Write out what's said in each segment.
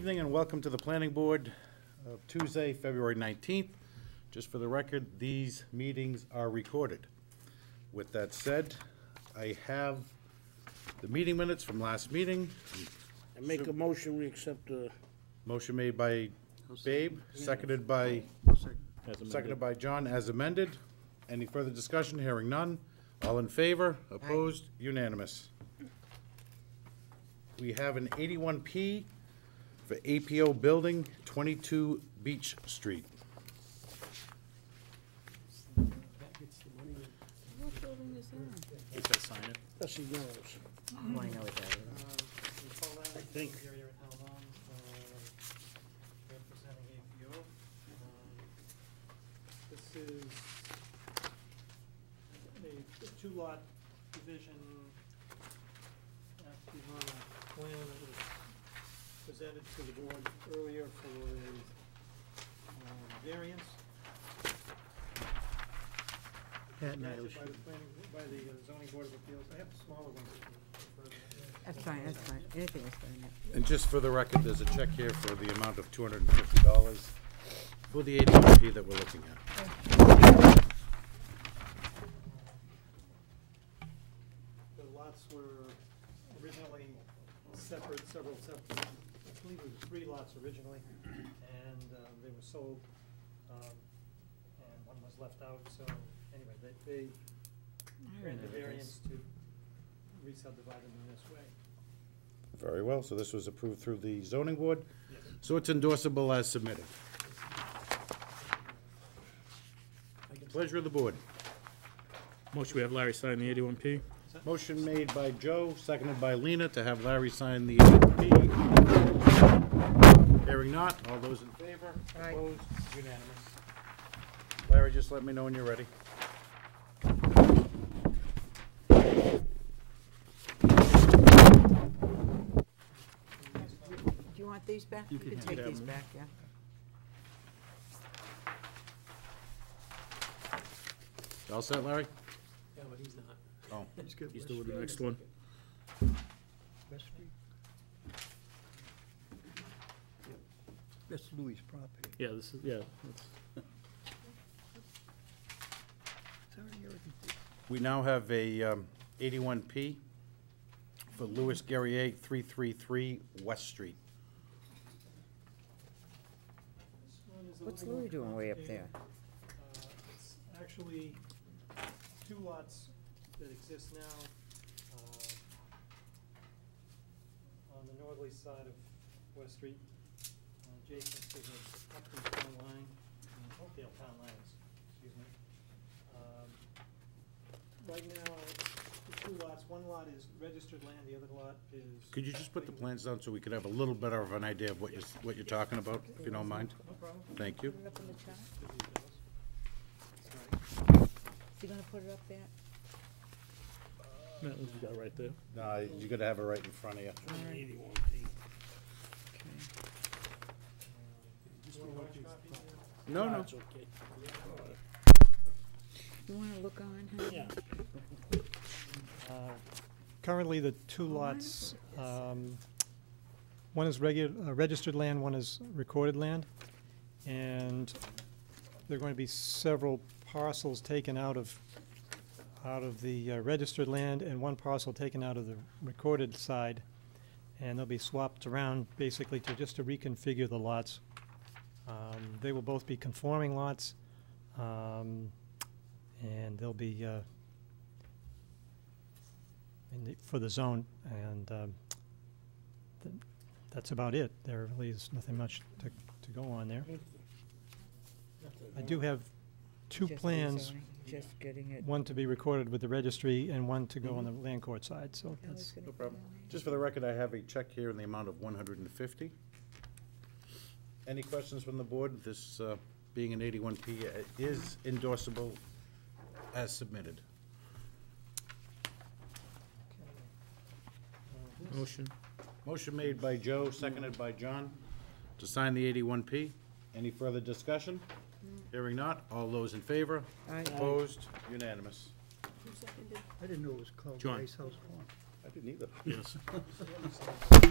Evening and welcome to the Planning Board of Tuesday, February 19th. Just for the record, these meetings are recorded. With that said, I have the meeting minutes from last meeting. I make a motion, we accept the... Motion made by Babe, seconded by John as amended. Any further discussion? Hearing none. All in favor? Opposed? Unanimous. We have an 81P for APO Building, 22 Beach Street. What building is that? Sign it. That's the yours. Oh, I know what that is. I think. Representing APO. This is a two-lot division after the plan that was presented to the board earlier for a variance. Granted by the zoning board of appeals. I have smaller ones. That's fine, that's fine. Anything is fine, yeah. And just for the record, there's a check here for the amount of $250 for the 81P that we're looking at. The lots were originally several separate, I believe it was 3 lots originally, and they were sold, and one was left out, so anyway, they granted the variance to re-subdivide them in this way. Very well, so this was approved through the zoning board, Yes. so it's endorsable as submitted. Pleasure of the board. Motion, we have Larry sign the 81P. Motion made by Joe, seconded by Lena to have Larry sign the 81P. Hearing not, all those in favor? Aye. Opposed? Unanimous. Larry, just let me know when you're ready. Do you want these back? You can take have these them. back, yeah. You all set, Larry? Yeah, but he's not. Oh, He's good. He's doing the next one. West Street? That's Louis' property. Yeah, this is, yeah. That's, It's already everything. we now have a 81P for Louis Guerrier, 333 West Street. This one is a What's little Louis doing way up complicated. there? It's actually 2 lots that exist now on the northerly side of West Street, adjacent to the Upton Town Line, Hopedale Town Lines, excuse me. Right now, the 2 lots, one lot is registered land, the other lot is... Could you just put the plans down so we could have a little better of an idea of what you're talking about, if you don't mind? No problem. Thank you. Put it up in the chart? Sorry. Is he gonna put it up there? you got it right there. No, you gotta have it right in front of you. All right. 81P. You want a large copy here? No, no. That's okay. You wanna look on, huh? Yeah. Currently, the 2 lots, one is registered land, one is recorded land. And there are going to be several parcels taken out of the registered land and one parcel taken out of the recorded side. And they'll be swapped around basically just to reconfigure the lots. They will both be conforming lots. And they'll be for the zone, and that's about it. There really is nothing much to go on there. I do have 2 Just plans, rezoning, just getting it. one to be recorded with the registry and one to go on the land court side, so That was that's, gonna No be problem. down there. Just for the record, I have a check here in the amount of 150. Any questions from the board? This being an 81P is endorsable as submitted. Motion. Motion made by Joe, seconded by John, to sign the 81P. Any further discussion? Hearing not, all those in favor? Aye. Opposed? Unanimous. Who seconded? I didn't know it was called John. Rice House Farm. I didn't either. Yes. This is the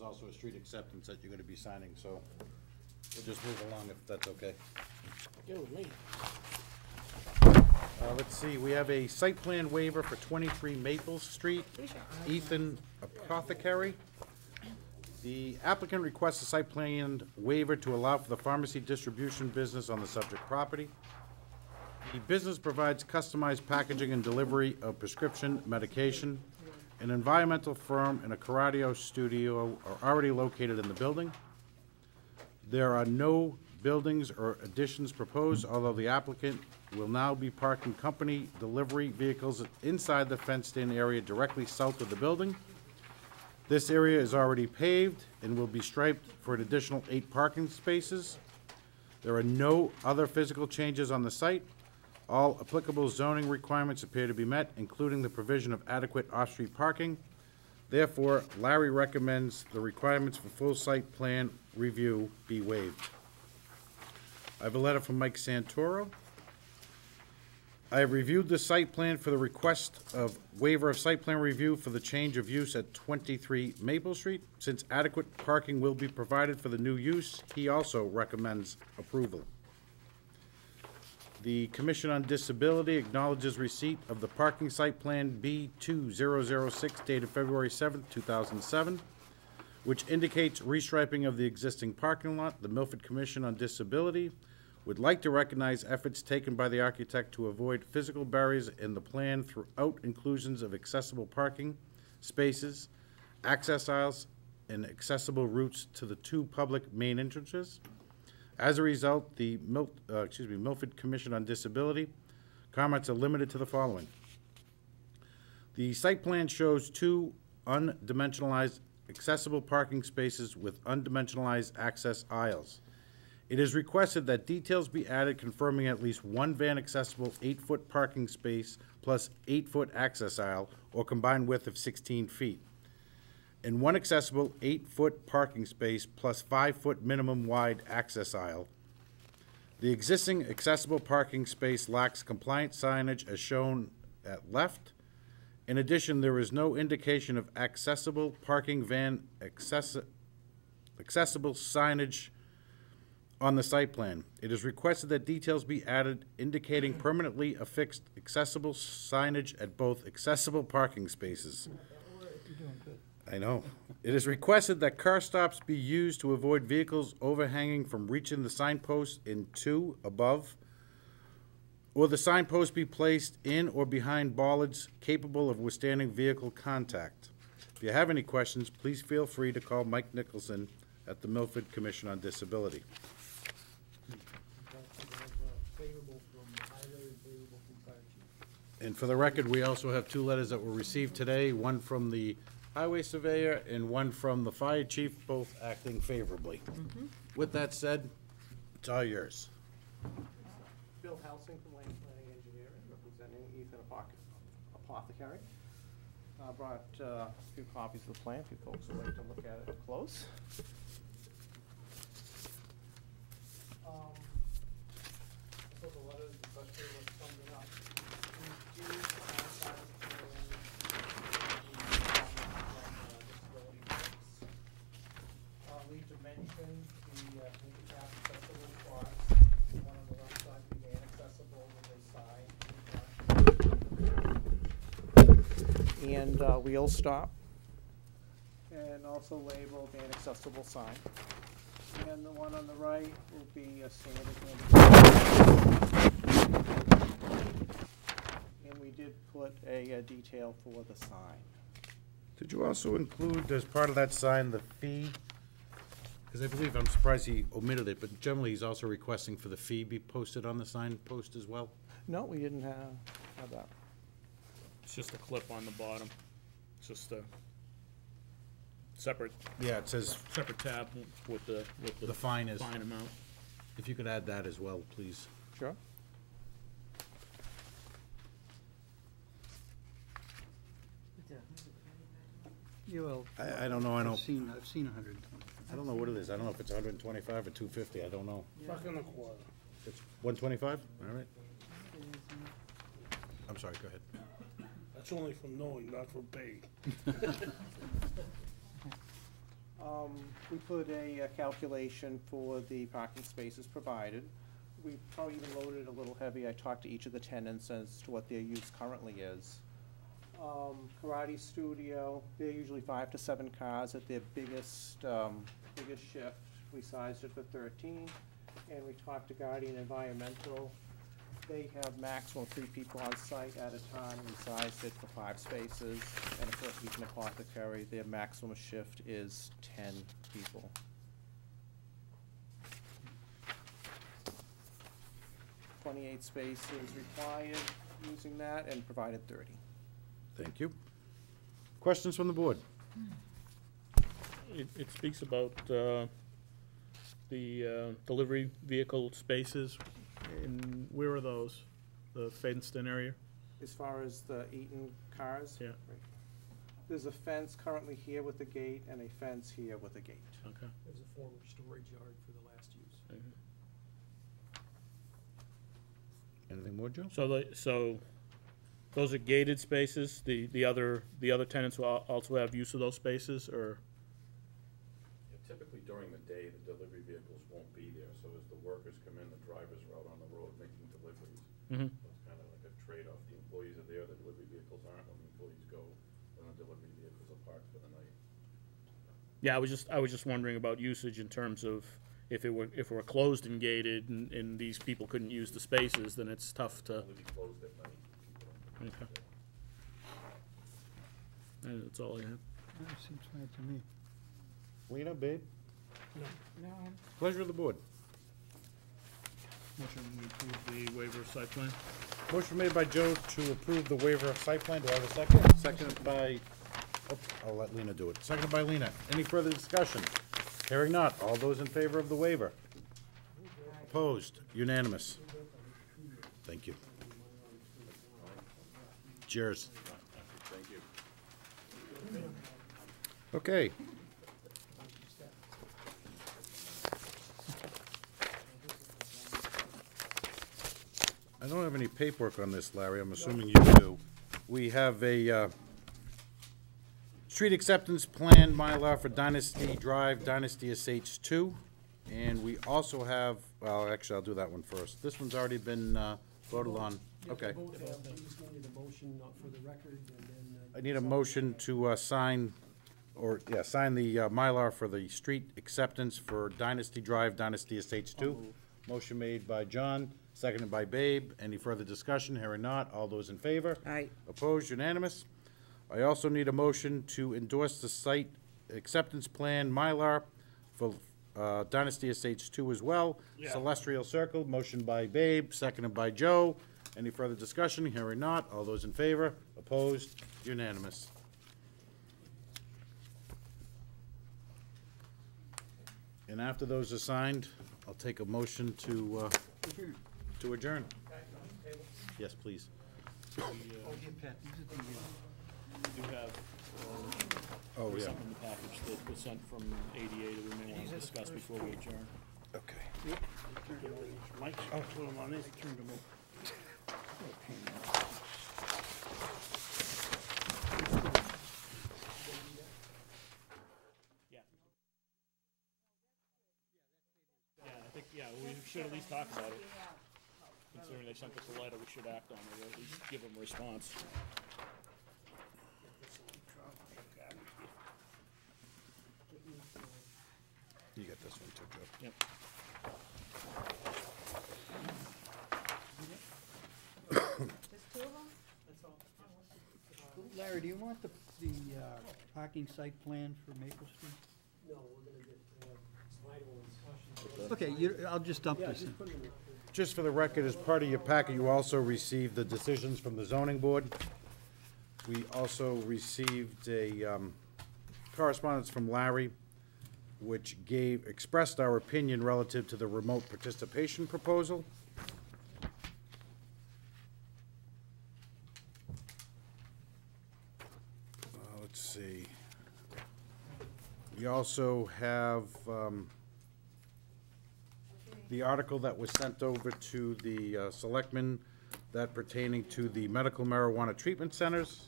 there's also a street acceptance that you're gonna be signing, so we'll just move along if that's okay. Get with me. Let's see, we have a site plan waiver for 23 Maple Street, Ethan Apothecary. The applicant requests a site plan waiver to allow for the pharmacy distribution business on the subject property. The business provides customized packaging and delivery of prescription medication. An environmental firm and a cardio studio are already located in the building. There are no buildings or additions proposed, although the applicant will now be parking company delivery vehicles inside the fenced-in area directly south of the building. This area is already paved and will be striped for an additional 8 parking spaces. There are no other physical changes on the site. All applicable zoning requirements appear to be met, including the provision of adequate off-street parking. Therefore, Larry recommends the requirements for full site plan review be waived. I have a letter from Mike Santoro. I have reviewed the site plan for the request of waiver of site plan review for the change of use at 23 Maple Street. Since adequate parking will be provided for the new use, he also recommends approval. The Commission on Disability acknowledges receipt of the parking site plan B2006 dated February 7th, 2007, which indicates restriping of the existing parking lot. The Milford Commission on Disability would like to recognize efforts taken by the architect to avoid physical barriers in the plan throughout inclusions of accessible parking spaces, access aisles, and accessible routes to the 2 public main entrances. As a result, the Milford Commission on Disability comments are limited to the following. The site plan shows 2 undimensionalized accessible parking spaces with undimensionalized access aisles. It is requested that details be added confirming at least 1 van accessible 8-foot parking space plus 8-foot access aisle or combined width of 16 feet. And 1 accessible 8-foot parking space plus 5-foot minimum wide access aisle. The existing accessible parking space lacks compliant signage as shown at left. In addition, there is no indication of accessible parking van accessible signage on the site plan. It is requested that details be added indicating permanently affixed accessible signage at both accessible parking spaces. I know. It is requested that car stops be used to avoid vehicles overhanging from reaching the signpost in 2 above, or the signpost be placed in or behind bollards capable of withstanding vehicle contact. If you have any questions, please feel free to call Mike Nicholson at the Milford Commission on Disability. And for the record, we also have 2 letters that were received today, one from the highway surveyor and one from the fire chief, both acting favorably. With that said, it's all yours. Bill Helsing from Lane Planning Engineering, representing Ethan Apothecary. I brought a few copies of the plan, if you folks would like to look at it up close. So the letter is especially what summed it up. We do outside of the plan, disability folks. We dimensioned the handicap accessible spots. One on the left side being inaccessible with a sign in front. And wheel stop. And also labeled inaccessible sign. And the one on the right will be a standard handicap. And we did put a detail for the sign. Did you also include, as part of that sign, the fee? Because I believe, I'm surprised he omitted it, but generally he's also requesting for the fee be posted on the sign post as well? No, we didn't have that. It's just a clip on the bottom. It's just a separate Yeah, it says tab with the the fine is, fine amount. if you could add that as well, please. Sure. Yeah, well, I don't know, I don't, I've seen 120. I don't know what it is. I don't know if it's 125 or 250, I don't know. Buck and a quarter. It's 125? All right. I'm sorry, go ahead. That's only from knowing, not from paying. We put a calculation for the parking spaces provided. We probably even loaded it a little heavy. I talked to each of the tenants as to what their use currently is. Karate studio, they're usually 5 to 7 cars at their biggest shift. We sized it for 13, and we talked to Guardian Environmental. They have maximum 3 people on site at a time. We sized it for 5 spaces. And of course, Eaton Apothecary, their maximum shift is 10 people. $28 spaces required using that, and provided 30. Thank you. Questions from the board? It speaks about the delivery vehicle spaces, and where are those? The fenced-in area? As far as the Eaton cars? Yeah. Right. There's a fence currently here with a gate, and a fence here with a gate. Okay. There's a former storage yard for the last use. Anything more, Joe? So those are gated spaces? The other tenants will also have use of those spaces, or? Typically during the day, the delivery vehicles won't be there, so as the workers come in, the drivers are out on the road making deliveries. Mm-hmm. So it's kind of like a trade-off. The employees are there, the delivery vehicles aren't. When the employees go, then the delivery vehicles are parked for the night. Yeah, I was just wondering about usage in terms of if it were closed and gated and these people couldn't use the spaces, then it's tough to. It'll be closed at night. People Okay. And that's all I have. That seems fine to me. Lena, babe? No, Pleasure of the board. Motion to approve the waiver of site plan. Motion made by Joe to approve the waiver of site plan. Do I have a second? Seconded by, I'll let Lena do it. Seconded by Lena. Any further discussion? Hearing not. All those in favor of the waiver? Opposed? Unanimous. Thank you. Cheers. Thank you. Okay. I don't have any paperwork on this, Larry. I'm assuming you do. We have a street acceptance plan, Mylar for Dynasty Drive, Dynasty Estates 2. And we also have, well, actually, I'll do that one first. This one's already been voted on. Okay. We just needed a motion for the record, and then. I need a motion to sign the Mylar for the street acceptance for Dynasty Drive, Dynasty Estates 2. Motion made by John, seconded by Babe. Any further discussion? Hearing not. All those in favor? Aye. Opposed? Unanimous. I also need a motion to endorse the site acceptance plan Mylar for Dynasty Estates 2 as well. Yeah. Celestial Circle, motion by Babe, seconded by Joe. Any further discussion? Hearing not. All those in favor? Opposed? Unanimous. And after those are signed, I'll take a motion to adjourn. Yes, please. We do have Oh, yeah. something in the package that was sent from ADA that we may want to discuss before we adjourn. Okay. Mike's put them on this, turned them over. Yeah, I think, we should at least talk about it. Considering they sent us a letter, we should act on it, or at least give them a response. You got this one too, Joe. Yep. Larry, do you want the parking site plan for Maple Street? No, we're gonna get, vital discussion. Okay, I'll just dump this in. Just for the record, as part of your packet, you also received the decisions from the zoning board. We also received a correspondence from Larry, which expressed our opinion relative to the remote participation proposal. Let's see. We also have the article that was sent over to the selectmen that pertaining to the medical marijuana treatment centers.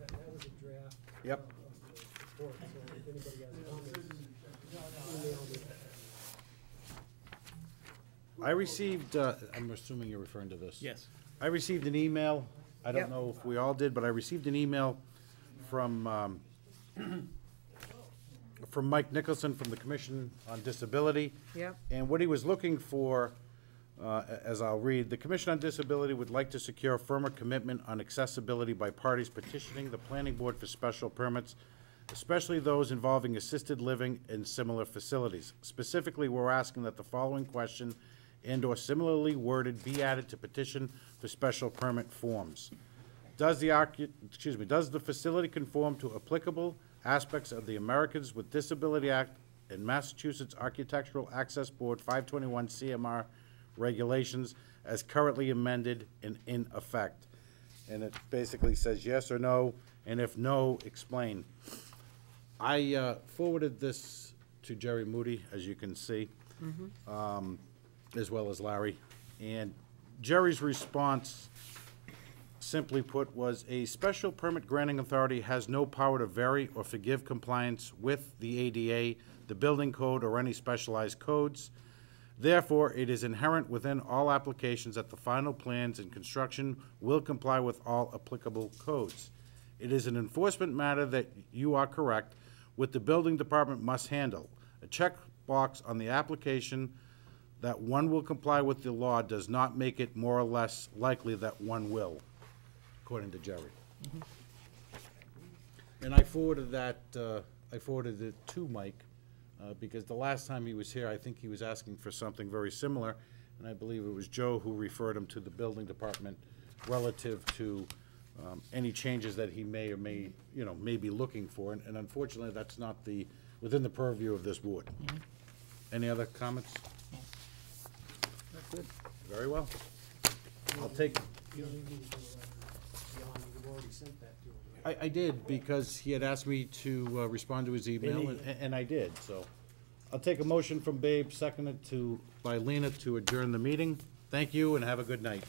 That was a draft. Yep. Of the report, so if anybody has I received, I'm assuming you're referring to this. Yes. I received an email, I don't Yep. know if we all did, but I received an email from Mike Nicholson from the Commission on Disability. Yep. And what he was looking for, as I'll read, the Commission on Disability would like to secure a firmer commitment on accessibility by parties petitioning the Planning Board for special permits, especially those involving assisted living and similar facilities. Specifically, we're asking that the following question and/or similarly worded be added to petition for special permit forms. Does the facility conform to applicable aspects of the Americans with Disability Act and Massachusetts Architectural Access Board 521 CMR regulations as currently amended and in effect? And it basically says yes or no, and if no, explain. I forwarded this to Jerry Moody, as you can see, as well as Larry. And Jerry's response, simply put, was a special permit granting authority has no power to vary or forgive compliance with the ADA, the building code, or any specialized codes. Therefore, it is inherent within all applications that the final plans and construction will comply with all applicable codes. It is an enforcement matter that you are correct, with the building department must handle. A checkbox on the application that one will comply with the law does not make it more or less likely that one will, according to Jerry. And I forwarded that, I forwarded it to Mike, because the last time he was here, I think he was asking for something very similar, and I believe it was Joe who referred him to the building department relative to any changes that he may or may, may be looking for, and unfortunately, that's not within the purview of this board. Any other comments? Good. Very well. I'll take, You don't need to, John, you've already sent that to him. I did, because he had asked me to respond to his email, and I did, so. I'll take a motion from Babe, seconded by Lena, to adjourn the meeting. Thank you, and have a good night.